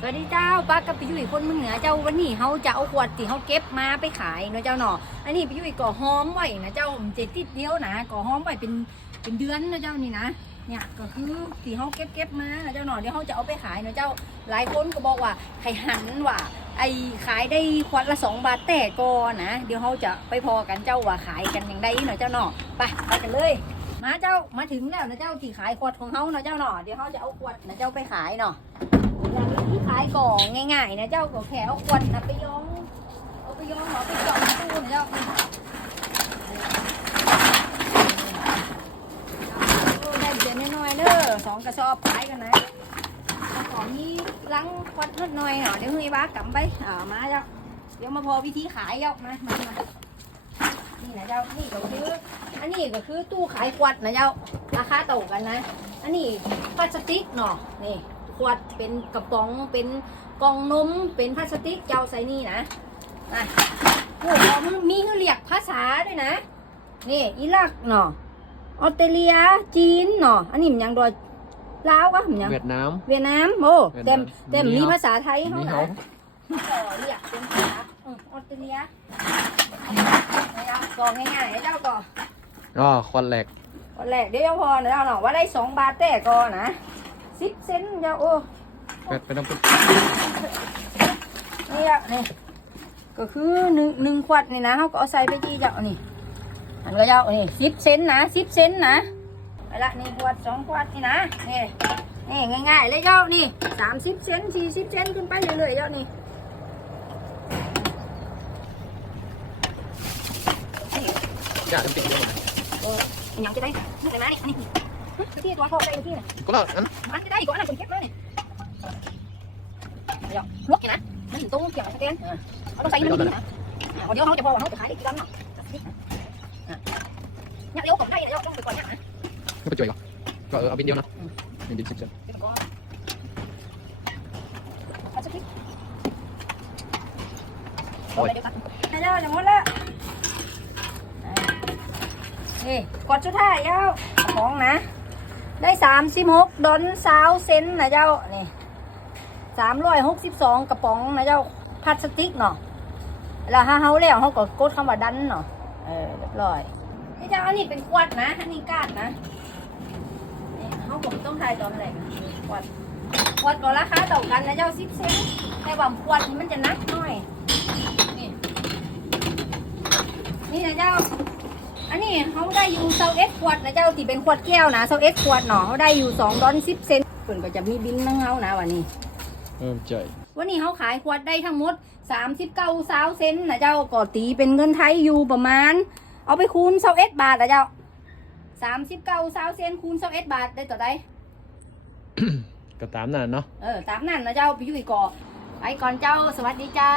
สวัสดีเจ้าป้ากับพี่ยุ้ยคนเมืองเหนือเจ้าวันนี้เขาจะเอาขวดที่เขาเก็บมาไปขายเนาะเจ้าเนาะอันนี้พี่ยุ้ยก่อหอมไว้นะเจ้าเจ็ดติดเดียวนะก่อหอมไว้เป็นเป็นเดือนนะเจ้านี่นะเนี่ยก็คือที่เขาเก็บเก็บมานะเจ้าเนาะเดี๋ยวเขาจะเอาไปขายเนาะเจ้าหลายคนก็บอกว่าให้หันว่าไอ้ขายได้ขวดละสองบาทแต่ก็นะเดี๋ยวเขาจะไปพอกันเจ้าว่าขายกันอย่างใดเนาะเจ้าเนาะไปไปกันเลยมาเจ้ามาถึงแล้วนะเจ้าที่ขายขวดของเขาเนาะเจ้าเนาะเดี๋ยวเขาจะเอาขวดนะเจ้าไปขายเนาะ ขายก่องง่ายๆนะเจ้าก็แค่เอาขวดนะไปย้อมเอาไปย้อมเอาไปจอดตู้นะเจ้าได้เดือนน้อยๆเด้อสองกระสอบขายกันนะของนี้ล้างควัดนิดหน่อยเนาะเดี๋ยวให้บ้ากำไปอ่ามาเจ้าเดี๋ยวมาพอวิธีขายเจ้ามามามานี่นะเจ้านี่ก็คืออันนี้ก็คือตู้ขายขวดนะเจ้าราคาต่างกันนะ อันนี้พลาสติกเนาะนี่ ขวดเป็นกระป๋องเป็นกล่องนมเป็นพลาสติกเจ้าใส่นี่นะอะโอ้โหมันมีให้เรียกภาษาด้วยนะนี่อิรักเนาะออสเตรเลียจีนเนาะอันนี้มันยังโดยลาวก็มันยังเวียดนามเวียดนามโอ้เวียดเต็มนามเต็มนี่มีเหรอภาษาไทยเขานี่นะเขาก็เรียกเป็นภาษาอืมออสเตรเลียนะครับก็ง่ายๆให้เจ้าก็อ๋อควันแหลกวันแรกเดี๋ยวพอนะเจ้าเนาะว่าได้สองบาทแต่ก็นะ สิบเซนเจ้าโอ้ไปไปต้องไปนี่อะนี่ก็คือหนึ่งหนึ่งขวดนี่นะเขาก็เอาใส่ไปที่เจ้านี่อันก็เจ้านี่สิบเซนนะสิบเซนนะไปละนี่ขวดสองขวดนี่นะนี่นี่ง่ายๆเลยเจ้านี่สามสิบเซนสี่สิบเซนขึ้นไปเรื่อยๆเจ้านี่อย่าทำติดเลยเออยังจะได้นี่ใส่มานี่อันนี้ไป ที่ตัวโคได้ที่นี่ก็แล้วอันมันจะได้ก่อนนะคนเก็บมานี่เดี๋ยวลวกกินนะมันอยู่ตรงเกี่ยวกับสแกนเอาต้องใส่มันดีๆนะเดี๋ยวเขาจะบอกว่าเขาจะขายอีกกันเนาะเนี่ยเดี๋ยวผมได้เดี๋ยวต้องไปก่อนเนี่ยนะก็ไปจ่วยก่อนก็เออเอาบินเดียวนะบินดิบสิบเซนเดี๋ยวก่อนเอาสักทีเอาไปเดี๋ยวกันเดี๋ยวจะหมดแล้วนี่กดชุดท้ายเจ้าของนะ ได้สามสิบหกดอนซาวเซนนะเจ้านี่สามร้อยหกสิบสองกระป๋องนะเจ้าพลาสติกเนาะแล้วถ้าเขาแล้วเขาก็กดคำว่าดันเนาะเออเรียบร้อยนี่เจ้าอันนี้เป็นขวดนะอันนี้ก้านนะนี่เขาผมต้องทายตอนไหนขวดขวดก็ราคาเท่ากันนะเจ้าสิบเซนแต่ว่าขวดนี่มันจะนักหน่อย นี่ นี่นะเจ้า อันนี้ เขาได้อยู่เซาเอสขวดนะเจ้าที่เป็นขวดแก้วนะเซาเอสขวดหนอเขาได้อยู่สองดอนสิบเซนเพิ่นก็จะมีบินทั้งเขานะวันนี้เริ่มจ่อยวันนี้เขาขายขวดได้ทั้งหมดสามสิบเก้าซาวเซนนะเจ้าก็ตีเป็นเงินไทยอยู่ประมาณ เอาไปคูณเซาเอสบาทนะเจ้าสามสิบเก้าซาวเซนคูณเซาเอสบาทได้ต่อใดก็ตามนั่นเนาะเออตามนั้นนะเจ้าพี่ยุ้ยก่อไปก่อนเจ้าสวัสดีเจ้า